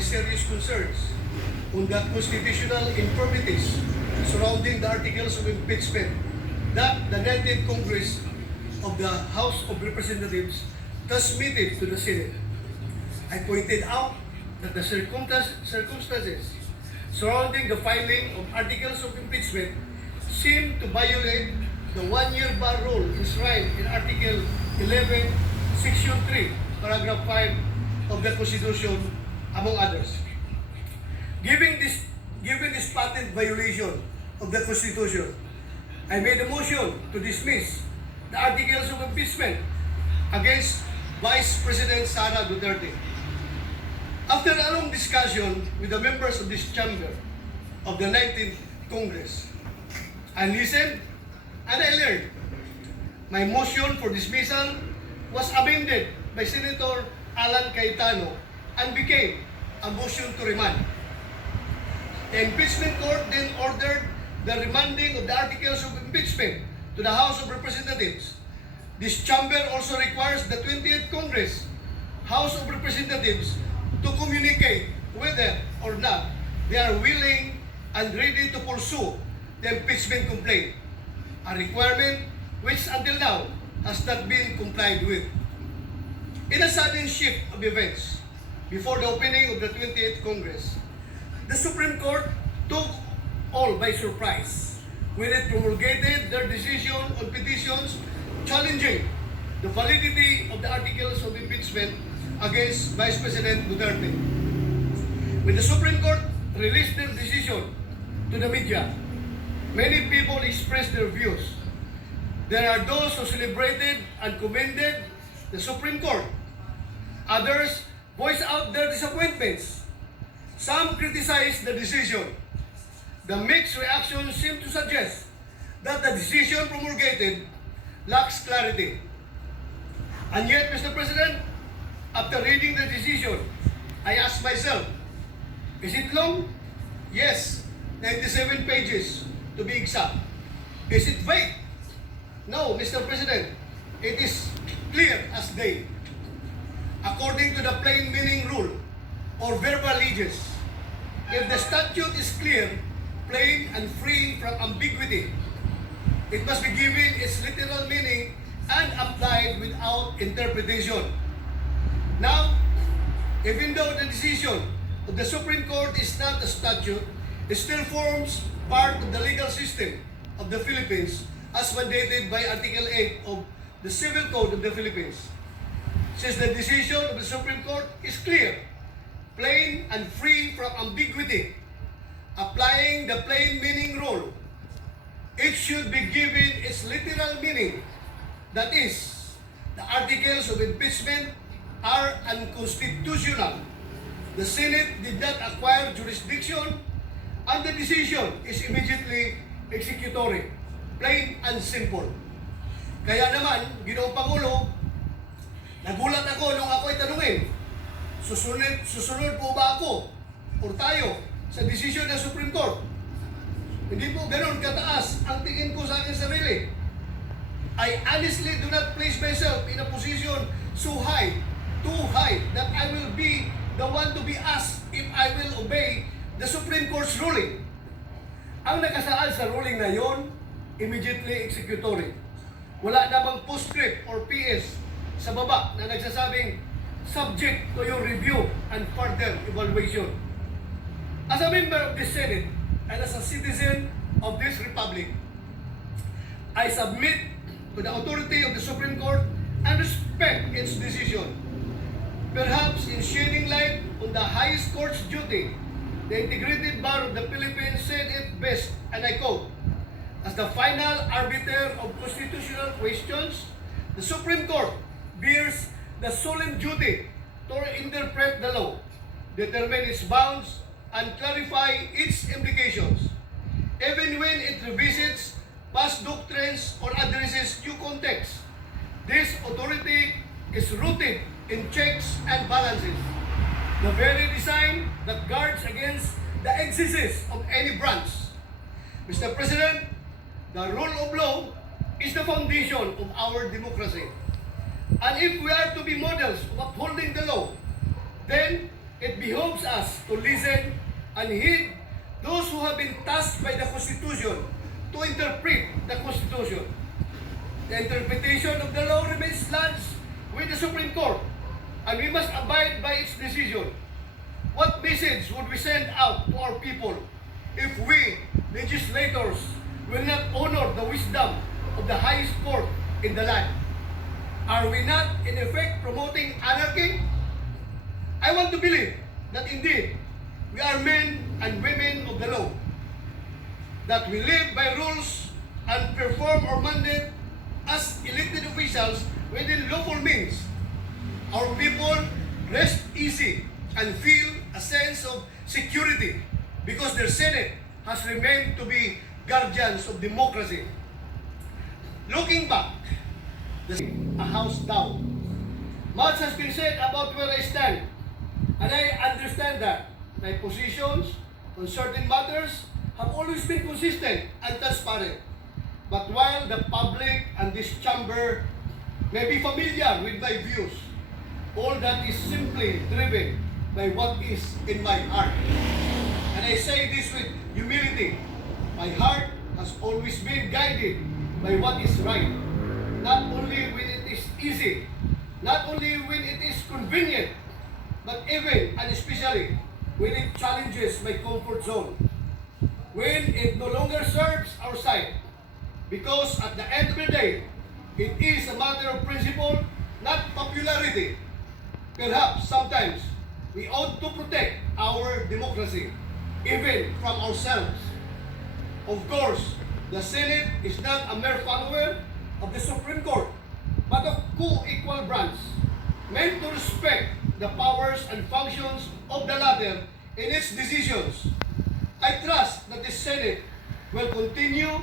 serious concerns on the constitutional infirmities surrounding the articles of impeachment that the 19th Congress of the House of Representatives transmitted to the Senate. I pointed out that the circumstances surrounding the filing of articles of impeachment seem to violate the one-year bar rule enshrined in Article 11, Section 3, Paragraph 5 of the Constitution, among others. Given this patent violation of the Constitution, I made a motion to dismiss the articles of impeachment against Vice President Sara Duterte. After a long discussion with the members of this chamber of the 19th Congress, I listened and I learned. My motion for dismissal was amended by Senator Alan Cayetano and became a motion to remand. The impeachment court then ordered the remanding of the articles of impeachment to the House of Representatives. This chamber also requires the 20th Congress House of Representatives to communicate whether or not they are willing and ready to pursue the impeachment complaint, a requirement which until now has not been complied with. In a sudden shift of events before the opening of the 20th Congress, the Supreme Court took all by surprise when it promulgated their decision on petitions challenging the validity of the articles of impeachment against Vice President Duterte. When the Supreme Court released their decision to the media, many people expressed their views. There are those who celebrated and commended the Supreme Court. Others voiced out their disappointments. Some criticized the decision. The mixed reactions seem to suggest that the decision promulgated lacks clarity. And yet, Mr. President, after reading the decision, I asked myself, is it long? Yes, 97 pages to be exact. Is it vague? No, Mr. President, it is clear as day. According to the plain meaning rule or verbal legis, if the statute is clear, plain, and free from ambiguity, it must be given its literal meaning and applied without interpretation. Now, even though the decision of the Supreme Court is not a statute, it still forms part of the legal system of the Philippines as mandated by Article 8 of the Civil Code of the Philippines. Since the decision of the Supreme Court is clear, plain, and free from ambiguity, applying the plain meaning rule, it should be given its literal meaning. That is, the articles of impeachment are unconstitutional. The Senate did not acquire jurisdiction and the decision is immediately executory. Plain and simple. Kaya naman, Ginoong Pangulo, nagulat ako nung ako'y tanungin, susunod po ba ako o tayo sa desisyon ng Supreme Court? Hindi po ganun kataas ang tingin ko sa aking sarili. I honestly do not place myself in a position so high, too high, that I will be the one to be asked if I will obey the Supreme Court's ruling. Ang nakasaad sa ruling na yon, immediately executory. Wala namang postscript or PS sa baba na nagsasabing subject to your review and further evaluation. As a member of the Senate and as a citizen of this republic, I submit to the authority of the Supreme Court and respect its decision. Perhaps in shedding light on the highest court's duty, the Integrated Bar of the Philippines said it best, and I quote, "As the final arbiter of constitutional questions, the Supreme Court bears the solemn duty to interpret the law, determine its bounds, and clarify its implications, even when it revisits past doctrines or addresses new context. This authority is rooted in checks and balances, the very design that guards against the excesses of any branch. Mr. President, the rule of law is the foundation of our democracy. And if we are to be models of upholding the law, then it behoves us to listen and heed those who have been tasked by the Constitution to interpret the Constitution. The interpretation of the law remains lodged with the Supreme Court, and we must abide by its decision. What message would we send out to our people if we, legislators, will not honor the wisdom of the highest court in the land? Are we not, in effect, promoting anarchy? I want to believe that indeed we are men and women of the law, that we live by rules and perform our mandate as elected officials within lawful means. Our people rest easy and feel a sense of security because their Senate has remained to be guardians of democracy. Looking back, a house down. Much has been said about where I stand, and I understand that my positions on certain matters have always been consistent and transparent. But while the public and this chamber may be familiar with my views, all that is simply driven by what is in my heart. And I say this with humility. My heart has always been guided by what is right, not only when it is easy, not only when it is convenient, but even and especially when it challenges my comfort zone, when it no longer serves our side. Because at the end of the day, it is a matter of principle, not popularity. Perhaps sometimes we ought to protect our democracy, even from ourselves. Of course, the Senate is not a mere follower of the Supreme Court, but a co-equal branch, meant to respect the powers and functions of the latter in its decisions. I trust that the Senate will continue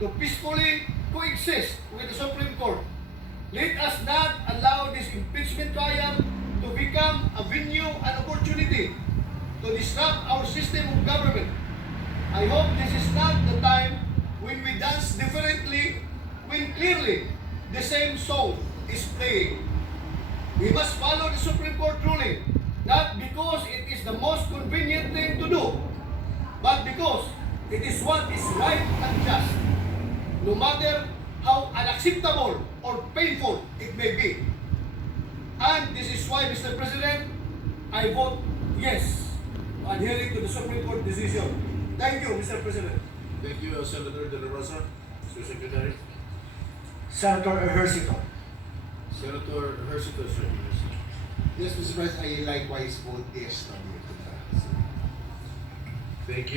to peacefully coexist with the Supreme Court. Let us not allow this impeachment trial to become a venue and opportunity to disrupt our system of government. I hope this is not the time when we dance differently, when clearly the same song is playing. We must follow the Supreme Court ruling, not because it is the most convenient thing to do, but because it is what is right and just, no matter how unacceptable or painful it may be. And this is why, Mr. President, I vote yes to adhering to the Supreme Court decision. Thank you, Mr. President. Thank you, Senator De La Rosa. Mr. Secretary. Senator Ejercito. Senator Ejercito, sir. Yes, Mr. President, I likewise vote yes. Thank you.